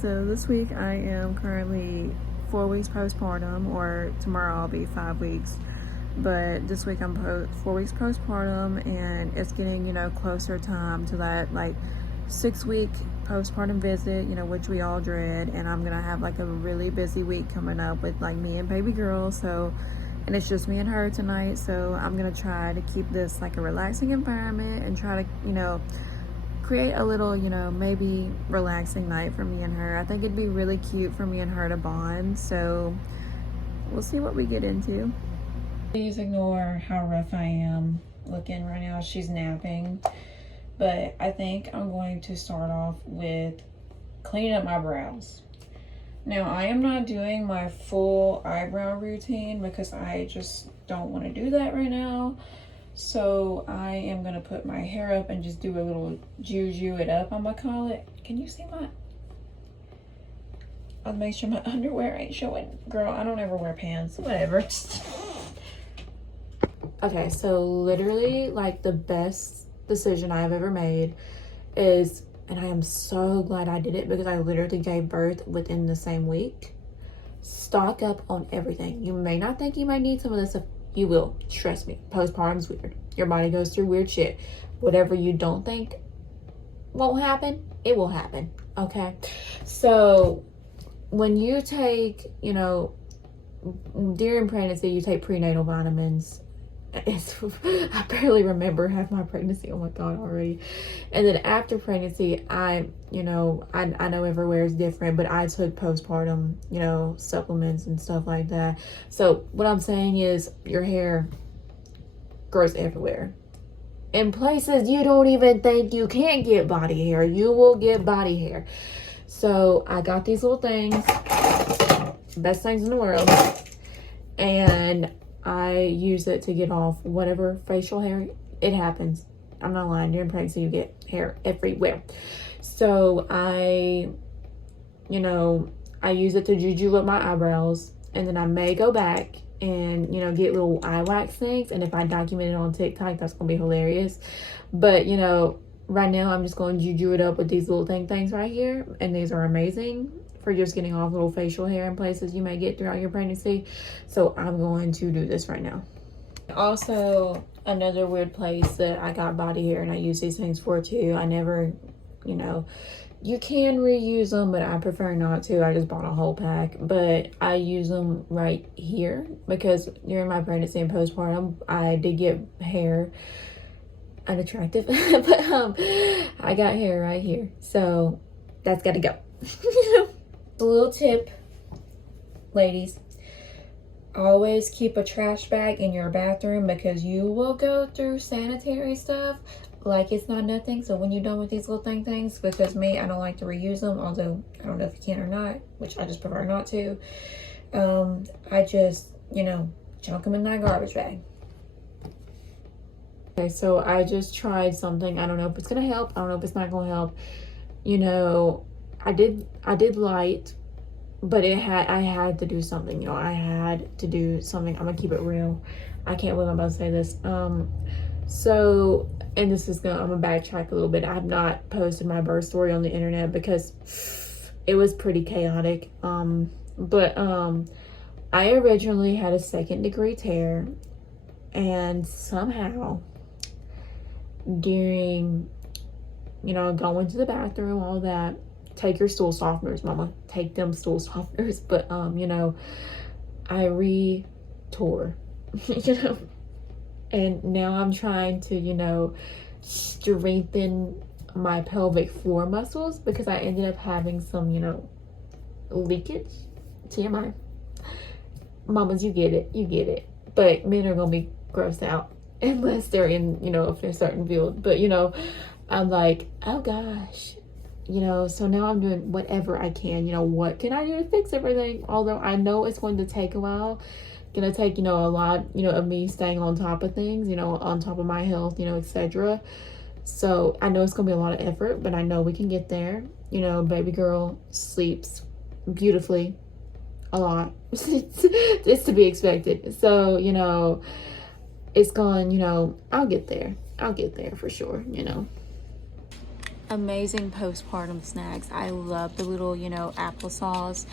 So this week I am currently 4 weeks postpartum, or tomorrow I'll be 5 weeks. But this week I'm 4 weeks postpartum, and it's getting, closer time to that like 6 week postpartum visit, which we all dread. And I'm gonna have like a really busy week coming up with like me and baby girl. So, and it's just me and her tonight. So I'm gonna try to keep this like a relaxing environment and try to, create a little, maybe relaxing night for me and her. I think it'd be really cute for me and her to bond. So we'll see what we get into. Please ignore how rough I am looking right now. She's napping. But I think I'm going to start off with cleaning up my brows. Now, I am not doing my full eyebrow routine because I just don't want to do that right now. So I am going to put my hair up and just do a little juju it up, I'm going to call it. Can you see my... I'll make sure my underwear ain't showing. Girl, I don't ever wear pants. Whatever. Okay, so literally, like, the best decision I've ever made is, and I am so glad I did it because I literally gave birth within the same week. Stock up on everything. You may not think you might need some of this stuff. You will. Trust me. Postpartum's weird. Your body goes through weird shit. Whatever you don't think won't happen, it will happen. Okay? So, when you take, during pregnancy, you take prenatal vitamins. I barely remember half my pregnancy. Oh my God, already. And then after pregnancy, I know everywhere is different, but I took postpartum, supplements and stuff like that. So what I'm saying is your hair grows everywhere. In places you don't even think you can't get body hair, you will get body hair. So I got these little things, best things in the world, and I use it to get off whatever facial hair. It happens. I'm not lying. During pregnancy, you get hair everywhere. So I use it to juju up my eyebrows. And then I may go back and, get little eye wax things. And if I document it on TikTok, that's going to be hilarious. But, right now I'm just going to juju it up with these little things right here. And these are amazing for just getting off little facial hair in places you may get throughout your pregnancy. So I'm going to do this right now. Also, another weird place that I got body hair and I use these things for too. I never, you can reuse them, but I prefer not to. I just bought a whole pack, but I use them right here because during my pregnancy and postpartum, I did get hair unattractive, but I got hair right here. So that's got to go. A little tip, ladies, always keep a trash bag in your bathroom because you will go through sanitary stuff like it's not nothing. So when you're done with these little things, because me, I don't like to reuse them, although I don't know if you can or not, which I just prefer not to. I just, chunk them in that garbage bag. Okay, so I just tried something. I don't know if it's gonna help. I don't know if it's not gonna help. I did light, but I had to do something, I had to do something. I'm gonna keep it real. I can't believe I'm about to say this. So, and this is I'm gonna backtrack a little bit. I have not posted my birth story on the internet because it was pretty chaotic. I originally had a 2nd-degree tear, and somehow during, going to the bathroom, all that, take your stool softeners, mama. Take them stool softeners. But, I re-tore, And now I'm trying to, strengthen my pelvic floor muscles because I ended up having some, leakage. TMI. Mamas, you get it. But men are going to be grossed out unless they're in, if they're certain field. But, I'm like, oh gosh. So now I'm doing whatever I can. What can I do to fix everything? Although I know it's going to take a while. Gonna take, a lot, of me staying on top of things, on top of my health, etc. So I know it's gonna be a lot of effort, but I know we can get there. Baby girl sleeps beautifully a lot. It's to be expected. So, it's going, I'll get there for sure, amazing postpartum snacks. I love the little, you know, applesauce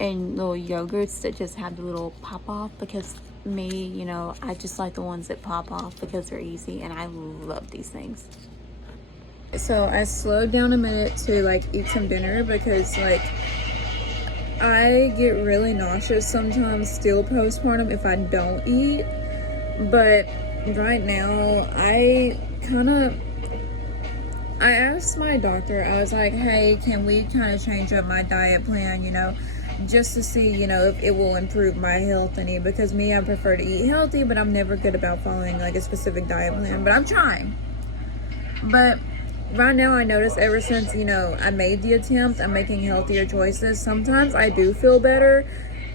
and little yogurts that just have the little pop off, because me, you know, I just like the ones that pop off because they're easy, and I love these things. So I slowed down a minute to like eat some dinner because like I get really nauseous sometimes still postpartum if I don't eat. But right now I asked my doctor, I was like, hey, can we kind of change up my diet plan, you know, just to see, you know, if it will improve my health any, because me, I prefer to eat healthy, but I'm never good about following like a specific diet plan, but I'm trying. But right now I notice ever since, you know, I made the attempt, I'm making healthier choices. Sometimes I do feel better,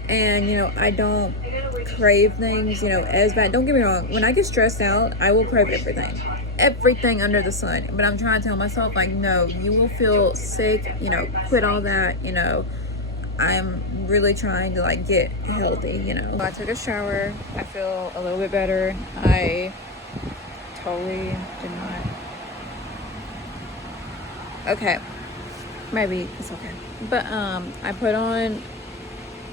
and, you know, I don't crave things, you know, as bad. Don't get me wrong, when I get stressed out, I will crave everything under the sun. But I'm trying to tell myself, like, no, you will feel sick, you know, quit all that, you know. I'm really trying to like get healthy, you know. I took a shower, I feel a little bit better. I totally did not. Okay, maybe it's okay. But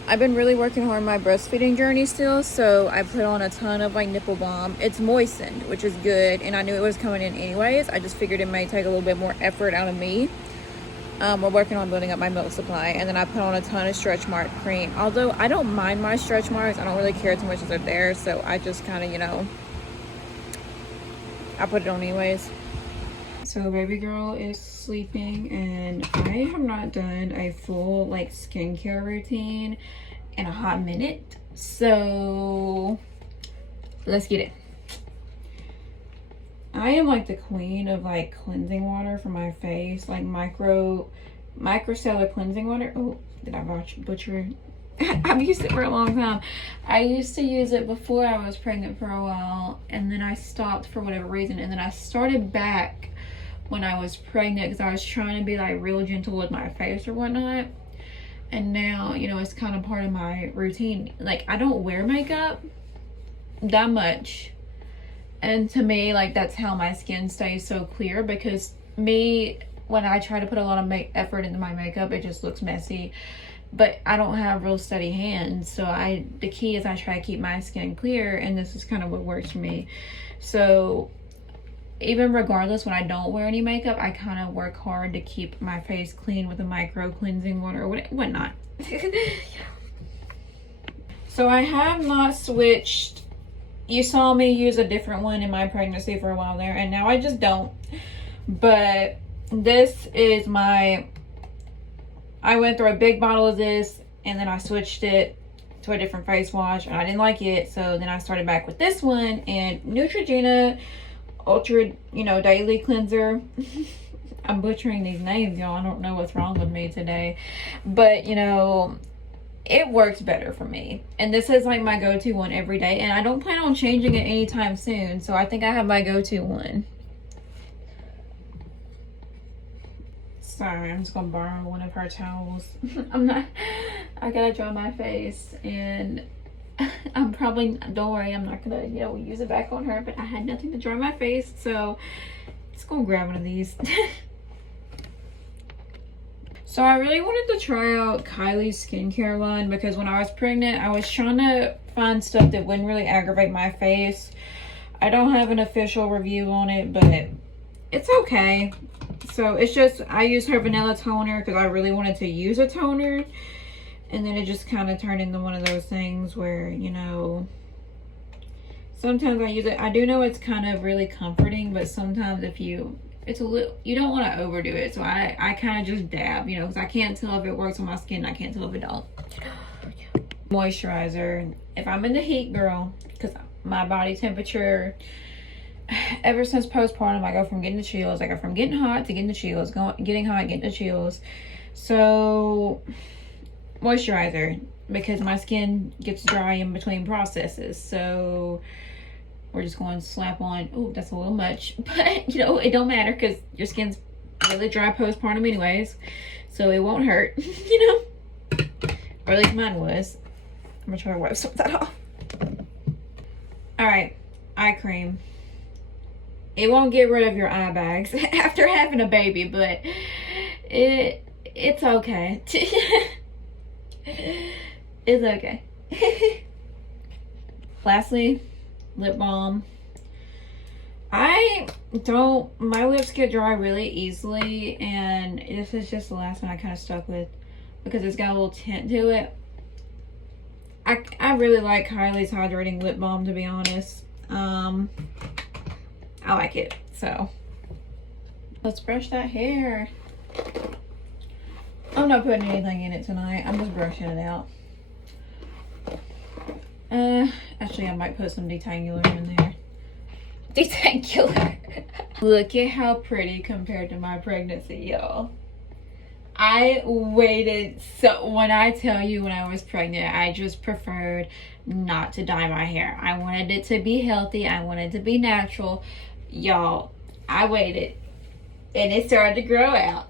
I've been really working hard on my breastfeeding journey still, so I put on a ton of like nipple balm. It's moistened, which is good, and I knew it was coming in anyways. I just figured it may take a little bit more effort out of me. We're working on building up my milk supply, and then I put on a ton of stretch mark cream. Although I don't mind my stretch marks, I don't really care too much as they're there, so I just kind of, you know, I put it on anyways. So baby girl is sleeping, and I have not done a full like skincare routine in a hot minute, so let's get it. I am like the queen of like cleansing water for my face, like microcellular cleansing water. Oh, did I butcher? I've used it for a long time. I used to use it before I was pregnant for a while, and then I stopped for whatever reason, and then I started back when I was pregnant because I was trying to be like real gentle with my face or whatnot. And now, you know, it's kind of part of my routine. Like, I don't wear makeup that much, and to me, like, that's how my skin stays so clear, because me, when I try to put a lot of effort into my makeup, it just looks messy. But I don't have real steady hands, so the key is I try to keep my skin clear, and this is kind of what works for me. So even regardless, when I don't wear any makeup, I kind of work hard to keep my face clean with a micro cleansing water or whatnot. So I have not switched. You saw me use a different one in my pregnancy for a while there, and now I just don't. But this is I went through a big bottle of this, and then I switched it to a different face wash, and I didn't like it, so then I started back with this one, and Neutrogena Ultra, you know, daily cleanser. I'm butchering these names, y'all. I don't know what's wrong with me today, but you know, it works better for me, and this is like my go-to one every day, and I don't plan on changing it anytime soon, so I think I have my go-to one. Sorry, I'm just gonna borrow one of her towels. I gotta dry my face, and I'm probably, don't worry, I'm not gonna, you know, use it back on her, but I had nothing to dry my face, so just gonna grab one of these. So I really wanted to try out Kylie's skincare line, because when I was pregnant, I was trying to find stuff that wouldn't really aggravate my face. I don't have an official review on it, but it's okay. So it's just, I use her vanilla toner because I really wanted to use a toner. And then it just kind of turned into one of those things where, you know, sometimes I use it. I do know it's kind of really comforting, but sometimes if you, it's a little, you don't want to overdo it. So I kind of just dab, you know, because I can't tell if it works on my skin. I can't tell if it don't. Moisturizer. If I'm in the heat, girl, because my body temperature, ever since postpartum, I go from getting the chills. I go from getting hot to getting the chills, getting hot, getting the chills. So moisturizer, because my skin gets dry in between processes. So we're just going to slap on. Oh, that's a little much, but you know, it don't matter because your skin's really dry postpartum anyways, so it won't hurt. You know, or at least mine was. I'm gonna try to wipe some of that off. All right, eye cream. It won't get rid of your eye bags after having a baby, but it's okay. It's okay. Lastly, lip balm. My lips get dry really easily, and this is just the last one I kind of stuck with because it's got a little tint to it. I really like Kylie's hydrating lip balm, to be honest. I like it. So let's brush that hair. I'm not putting anything in it tonight. I'm just brushing it out. Actually, I might put some detanguler in there. Detanguler. Look at how pretty compared to my pregnancy, y'all. I waited so, when I tell you when I was pregnant, I just preferred not to dye my hair. I wanted it to be healthy. I wanted it to be natural. Y'all, I waited and it started to grow out.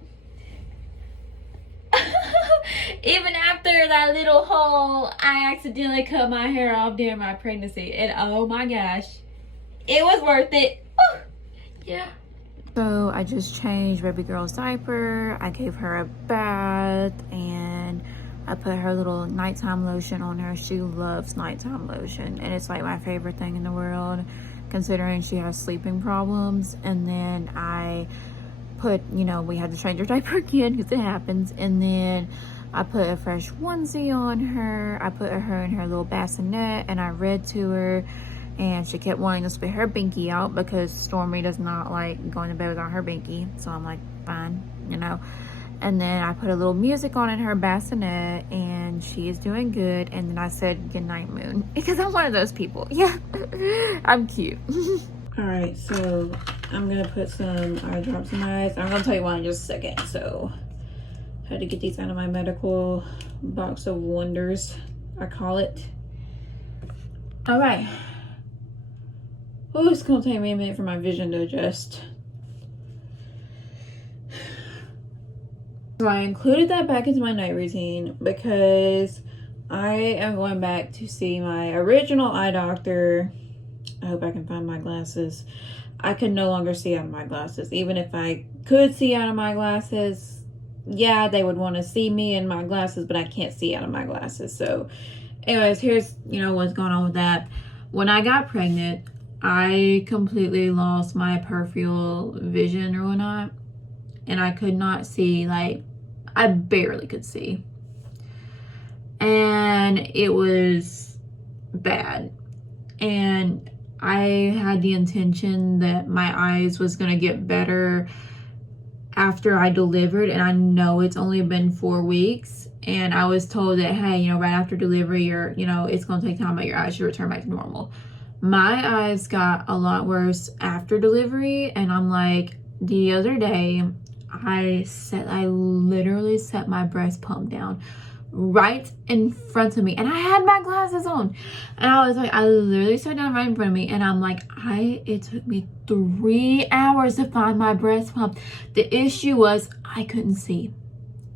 Even after that little hole, I accidentally cut my hair off during my pregnancy, and oh my gosh, it was worth it. Woo! Yeah. So I just changed baby girl's diaper. I gave her a bath, and I put her little nighttime lotion on her. She loves nighttime lotion, and it's like my favorite thing in the world, considering she has sleeping problems. And then I put, you know, we had to change her diaper again because it happens. And then I put a fresh onesie on her. I put her in her little bassinet, and I read to her. And she kept wanting to spit her binky out because Stormy does not like going to bed without her binky. So I'm like, fine, you know. And then I put a little music on in her bassinet, and she is doing good. And then I said, good night, Moon, because I'm one of those people. Yeah, I'm cute. All right, so I'm going to put some eye drops in my eyes. I'm going to tell you why in just a second. So I had to get these out of my medical box of wonders, I call it. All right. Oh, it's gonna take me a minute for my vision to adjust. So I included that back into my night routine because I am going back to see my original eye doctor. I hope I can find my glasses. I can no longer see out of my glasses. Even if I could see out of my glasses, yeah, they would want to see me in my glasses, but I can't see out of my glasses. So anyways, here's, you know, what's going on with that. When I got pregnant, I completely lost my peripheral vision or whatnot, and I could not see, like, I barely could see, and it was bad. And I had the intention that my eyes was going to get better after I delivered, and I know it's only been 4 weeks, and I was told that, hey, you know, right after delivery, it's going to take time, but your eyes should return back to normal. My eyes got a lot worse after delivery, and I'm like, the other day, I literally set my breast pump down right in front of me, and I had my glasses on, and I was like, I literally sat down right in front of me, and I'm like, it took me 3 hours to find my breast pump. The issue was I couldn't see,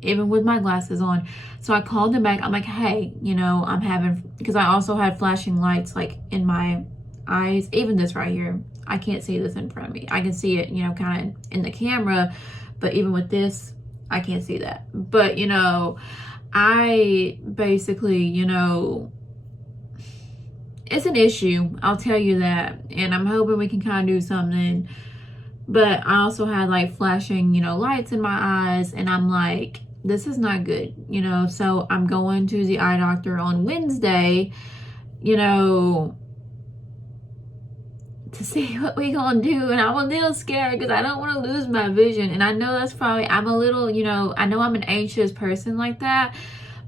even with my glasses on. So I called them back. I'm like, hey, you know, I'm having, because I also had flashing lights like in my eyes. Even this right here, I can't see this in front of me. I can see it, you know, kind of in the camera, but even with this, I can't see that. But, you know, I basically, you know, it's an issue, I'll tell you that, and I'm hoping we can kind of do something. But I also had like flashing, you know, lights in my eyes, and I'm like, this is not good, you know. So I'm going to the eye doctor on Wednesday, you know, to see what we gonna do. And I'm a little scared because I don't want to lose my vision. And I know that's probably, I'm a little, you know, I know I'm an anxious person like that,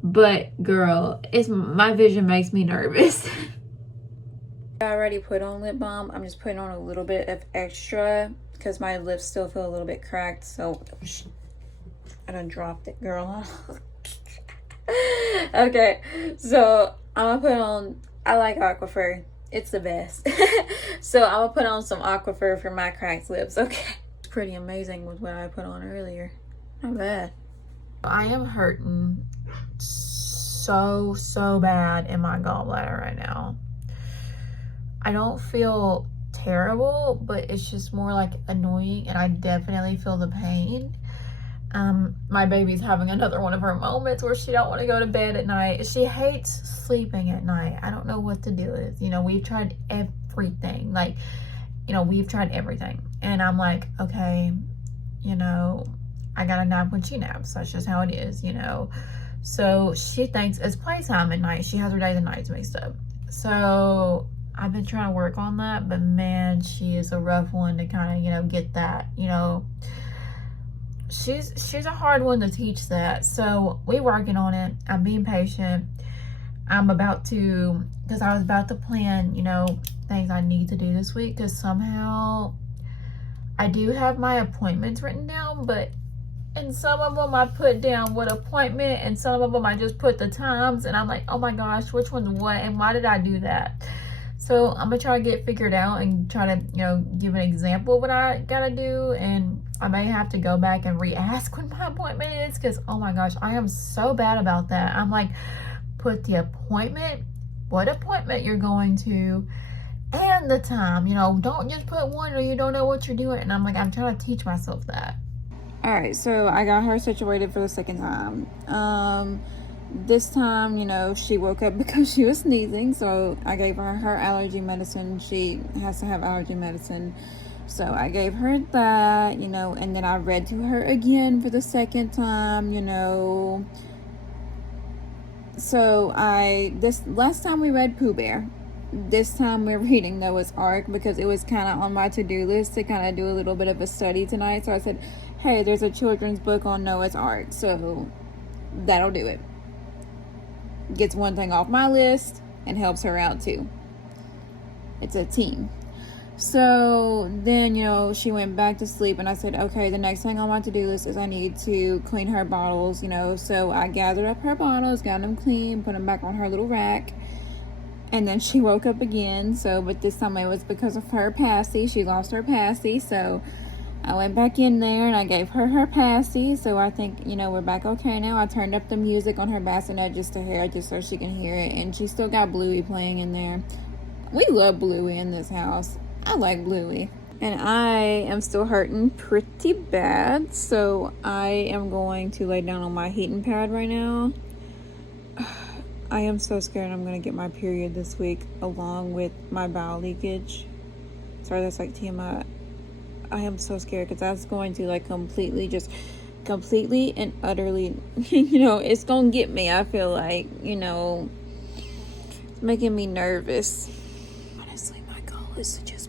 but girl, my vision makes me nervous. I already put on lip balm. I'm just putting on a little bit of extra because my lips still feel a little bit cracked. So I done dropped it, girl. Okay, so I'm gonna put on, I like Aquaphor. It's the best. So I'm gonna put on some Aquaphor for my cracked lips. Okay, it's pretty amazing with what I put on earlier. Not bad. I am hurting so bad in my gallbladder right now. I don't feel terrible, but it's just more like annoying, and I definitely feel the pain. My baby's having another one of her moments where she don't want to go to bed at night. She hates sleeping at night. I don't know what to do with. We've tried everything. Like, we've tried everything. And I'm like, okay, I gotta nap when she naps. That's just how it is, So she thinks it's playtime at night. She has her days and nights mixed up. So I've been trying to work on that, but man, she is a rough one to kind of, get that, She's a hard one to teach that. So we're working on it. I'm being patient. Because I was about to plan, things I need to do this week, because somehow I do have my appointments written down, but in some of them I put down what appointment, and some of them I just put the times, and I'm like, oh my gosh, which one's what, and why did I do that? So I'm gonna try to get it figured out and try to, give an example of what I gotta do, and I may have to go back and re-ask when my appointment is, because oh my gosh, I am so bad about that. I'm like, put the appointment, what appointment you're going to, and the time. Don't just put one or you don't know what you're doing. And I'm like, I'm trying to teach myself that. All right, so I got her situated for the second time. This time, she woke up because she was sneezing, so I gave her allergy medicine. She has to have allergy medicine, so I gave her that, and then I read to her again for the second time, So this last time we read Pooh Bear. This time we're reading Noah's Ark, because it was kind of on my to-do list to kind of do a little bit of a study tonight. So I said, hey, there's a children's book on Noah's Ark, so that'll do it. Gets one thing off my list and helps her out too. It's a team. So then, she went back to sleep, and I said, okay, the next thing on my to-do list is I need to clean her bottles, So I gathered up her bottles, got them clean, put them back on her little rack. And then she woke up again. But this time it was because of her passy. She lost her passy. So I went back in there and I gave her her passy. So I think, we're back okay now. I turned up the music on her bassinet just a hair, just so she can hear it. And she still got Bluey playing in there. We love Bluey in this house. I like Bluey. And I am still hurting pretty bad. So I am going to lay down on my heating pad right now. I am so scared I'm going to get my period this week, along with my bowel leakage. Sorry, that's like TMI. I am so scared, because that's going to completely and utterly, it's going to get me. I feel like, it's making me nervous. Honestly, my goal is to just